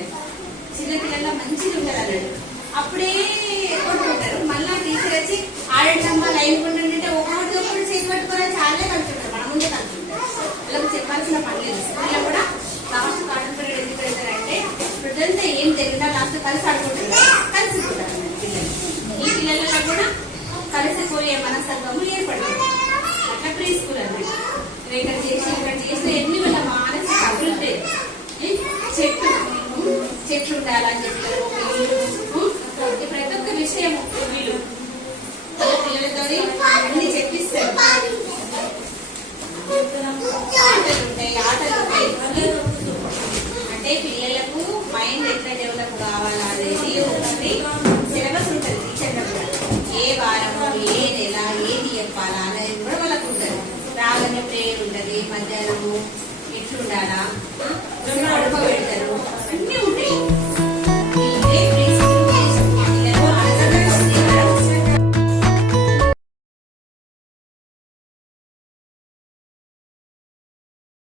పిల్లలు చిన్నపిల్లల్లో మంచిగా ఉంటారు అన్నట్టు. అప్పుడే కొట్టుకుంటారు. మళ్ళా టీచర్ వచ్చి ఆడంటమ్మా లైన్ కొంటుంటే ఒకటి ఒకటి చేసి పట్టుకొని చాలా కలుపుతుంటారు. మన ముందే కలుపుతుంటారు. వాళ్ళకి చెప్పాల్సిన పని లేదు. స్కూల్లో కూడా లాస్ట్ కాటన్ పీరియడ్ ఎందుకు పెడతారంటే ప్రజెంట్ ఏం తెలియదా లాస్ట్ కలిసి ఆడుకుంటారు, కలిసిపోతారు పిల్లలు. ఈ పిల్లలలో కూడా కలిసిపోయే మనస్తత్వము ఏర్పడుతుంది. అట్లా ప్రీ స్కూల్ అన్నమాట. ఇక్కడ చేసిన ఎన్ని వాళ్ళ మానసిక అభివృద్ధి. చెట్లు ఉండాలని చెప్తారు. ప్రతి ఒక్క విషయం వీళ్ళు పిల్లలతో అన్ని చెప్పిస్తారు. ఆటలు ఉంటాయి. అంటే పిల్లలకు మైండ్ ఎట్లా డెవలప్ కావాలా అనేది ఒకటి సిలబస్ ఉంటుంది టీచర్ దగ్గర. ఏ వారము ఏ